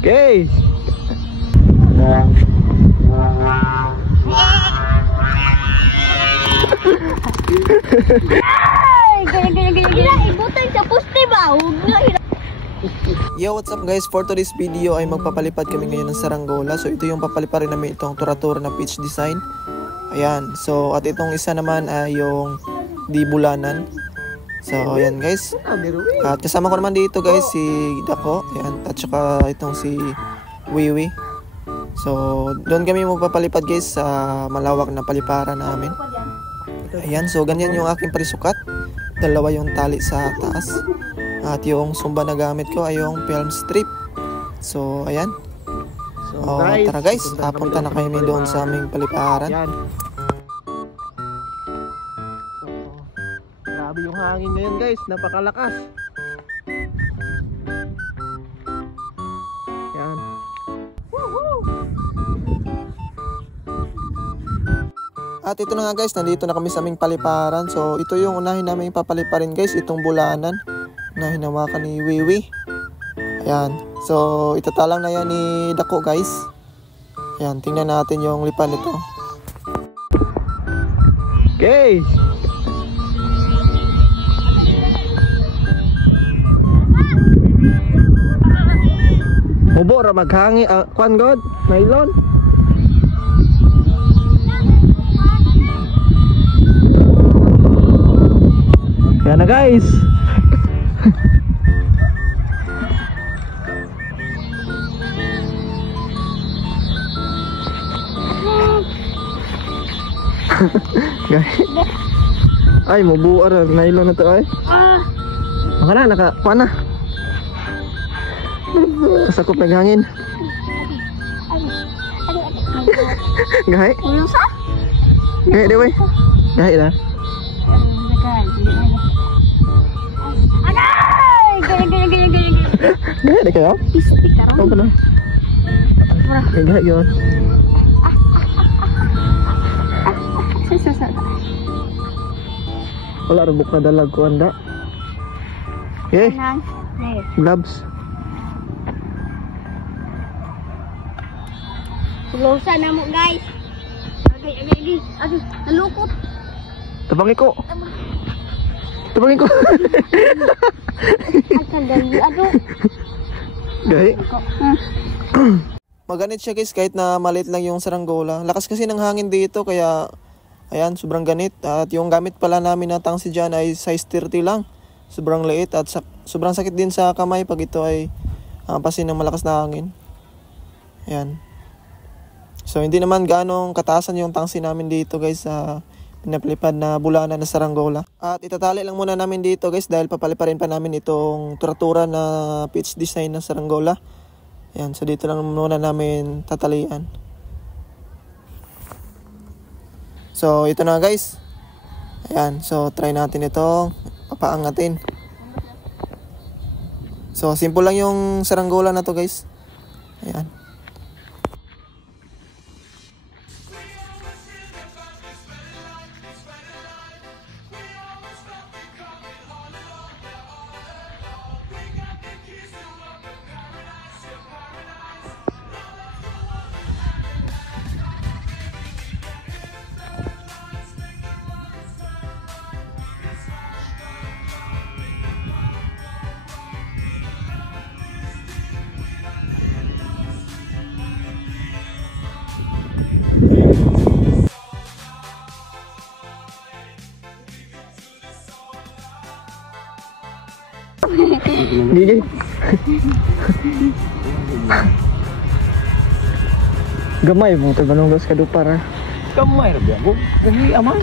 Okay. Yo, what's up guys? For today's video ay magpapalipad kami ngayon ng saranggola. So ito yung papaliparin namin, itong tura-tura na pitch design. Ayan. So at itong isa naman ay yung di bulanan. So ayan guys. At kasama ko naman dito guys si Dako. Ayan. At saka itong si Wiwi. So doon kami magpapalipad guys sa malawak na paliparan namin. Ayan. So ganyan yung aking parisukat. Dalawa yung tali sa taas. At yung sumba na gamit ko ay yung film strip. So ayan. So tara guys, punta na kami doon sa aming paliparan. Grabe yung hangin ngayon guys, napakalakas. Yan. At ito na nga guys, nandito na kami sa aming paliparan. So ito yung unahin namin papaliparin guys, itong bulanan na hinawakan ni Wiwi. Ayan. So itatalang na yan ni Dako guys. Ayan, tingnan natin yung lipan nito. Okay. Mubo ra maghangi kwan god, nylon. Yan na guys. Ay, mubuar nylon na to ay. Maka na, nakakuha na. Kasakop naghangin. Gahay? Gahay deh wey. Gahay na. Gahay deh kayo? Oh, pala. Gahay yun. Wala rin buka dalag ko anda. Okay. Gloves. Sulosa na mo guys. Agay. Aduh, nalukot. Tabangi ko. Akan dali, aduh. Gahi. Maganit siya guys kahit na maliit lang yung saranggola. Lakas kasi ng hangin dito kaya ayan, sobrang ganit. At yung gamit pala namin na tangsi dyan ay size 30 lang. Sobrang liit at sobrang sakit din sa kamay pag ito ay pasin ng malakas na hangin. Ayan. So hindi naman ganong kataasan yung tangsi namin dito guys sa pinapalipad na bulanan na saranggola. At itatali lang muna namin dito guys dahil papaliparin pa namin itong tura-tura na pitch design na saranggola. Ayan, so dito lang muna namin tatalian. So ito na guys. Ayan, so try natin ito, papaangatin. So simple lang yung saranggola na to guys. Ayan. Gigi. Gamay mo ito manunggas ka dupar ha. Gamay ra biya mo. Gali aman.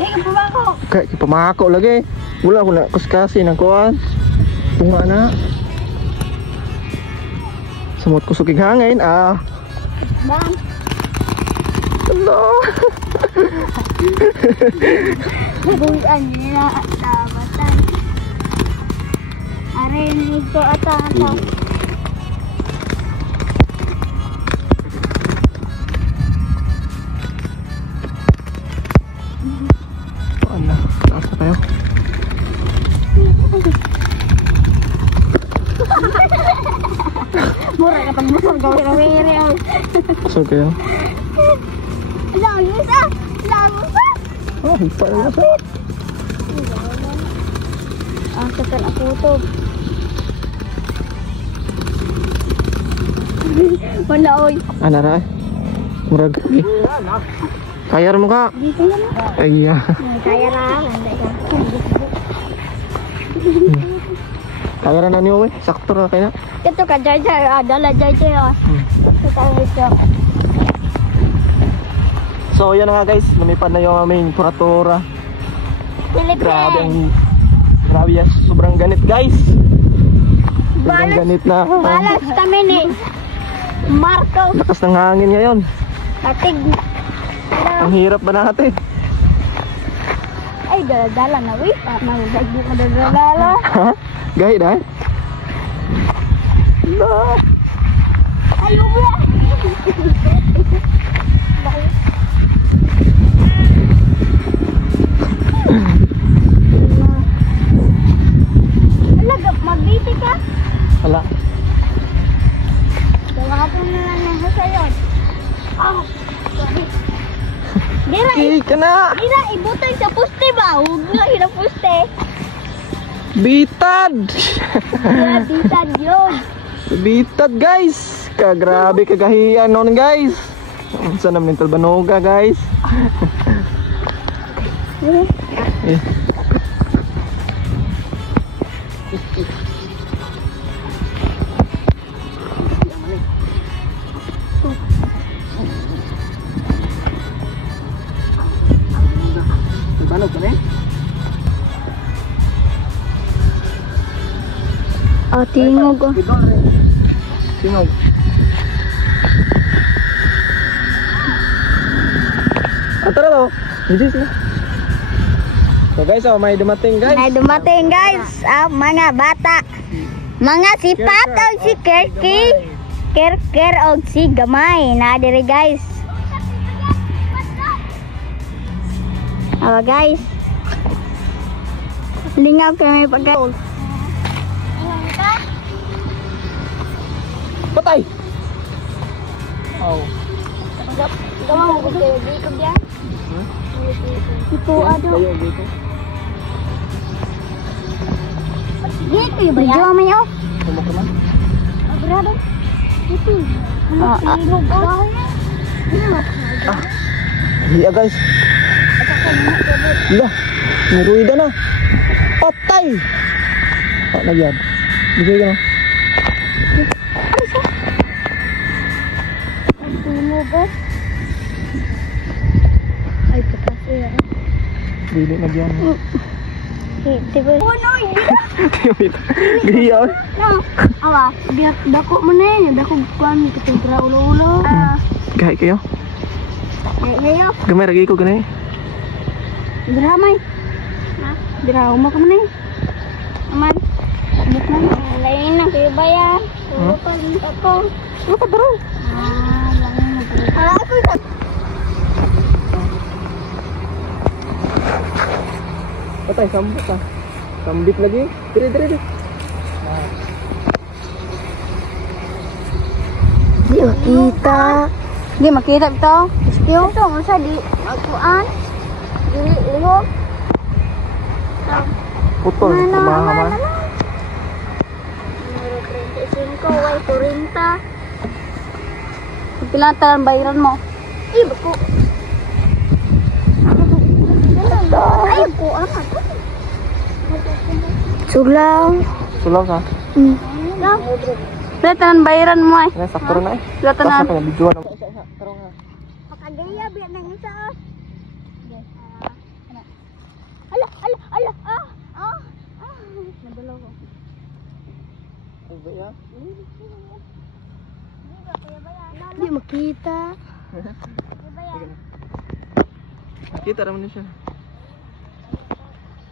Dai pamako. Kay pamako lagi. Wala ko na kuskasi ng kuan. Tunga na. Sumot ko sugig hangin Bang. Hello. Bulan nila sa batan. Are nito ata. Ano? Taas na tayo. Mura kapag busog gawin na wiri. So kayo. Langis ah! Langis ah! Oh, higpa na sa. Ah, sakal ako to. Wala oy. Ana ra. Murag. Kaya mo ka. Dito yan ah. Ay ya. Kaya lang. Kaya na niyo eh. Sakto ra kaya. Ito ka jay jay. Dala jay jay ah. Ito tayo ito. So yan na nga guys, lumipad na yung aming kuratora. Grabe yan, sobrang ganit guys. Sobrang ganit na. Balas kami ni Marco. Lakas ng hangin ngayon. Katig. Ang hirap ba natin? Ay, dala-dala na wait. Nangagdi ko dala-dala. Ha? Gahit ha? No. Ayaw mo yan. Magbiti ka? Wala. Gawa ko na lang na sa'yo. Ah, sorry. Dira, Okay ka na. dira, ibutang sa poste ba? Huwag lang yun ang poste. Bitad. Dira, bitad yun. Bitad guys. Kagrabe kagahian noon guys. Saan ang mental banoga guys? Eh. Banog ka na eh? Oh, tingog ko. Tingog. Tara daw. Jis na. So guys, may dumating guys. Ay, dumating guys. Mga bata. Mga si Pat o si Kerky. Kerker o si Gamay. Nadiri guys. Awa guys. Lingap kami pagka. Patay. Oh. Kamu ko kayo dito diyan. Ito ano? Layo dito. Dito yung bayan. Diyan may oh. Tumak naman. Brother. Ito. Iya guys. Iya. Niruida na. Patay. Pak na yan. Bisa ka na. Ay, patay yan. Dili na yan. Diba? Oh no, Gaya. no. Awa, biar dako mo na yun. Dako kuhan kita ulo-ulo. Gaya kayo. Ayo. Gamay lagi ko ganay. Dramay. Drama mo ka man eh. Aman. Abot na. Lain na kayo ba yan? Puro pa rin ako. Ano ka bro? Ako sa... Patay, sambit ah. Sambit lagi. Dire, dire, dire. Di makita. Di makita ito. Ispiyo ito. Masa di akuan. Di lihok. Putol. Kumahaman. Número 35. Way 40. Pilang talang bayaran mo? Ay, bako. Ay, bako. Suglaw. Sulaw ka. Pilang talang bayaran mo ay? Nga, sakto rin na eh. Pilang talang. Basta kaya bijuan. Pakagaya, biyak nang isa ah. Ala, ala, ala. Nadalaw ko. Hindi makita. Kita naman siya.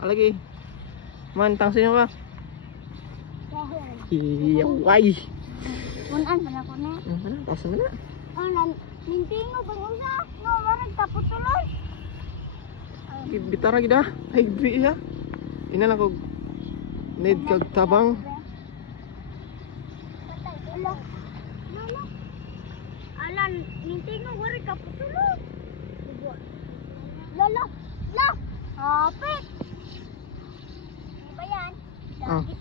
Alagi. Man, tangsin nyo ba? Iya, wai. Munan pa na ko na. Ano, tangsin mo na. Nintingo bang usa? No, marag tapos-tuloy. Bitara gida. Ay, gbi siya. Ina lang kog need kag tabang. Ala, Ala. Alan, nintingo wari ka putulog. Lala, la. Hapit. Ano ba yan? Ah. Dagit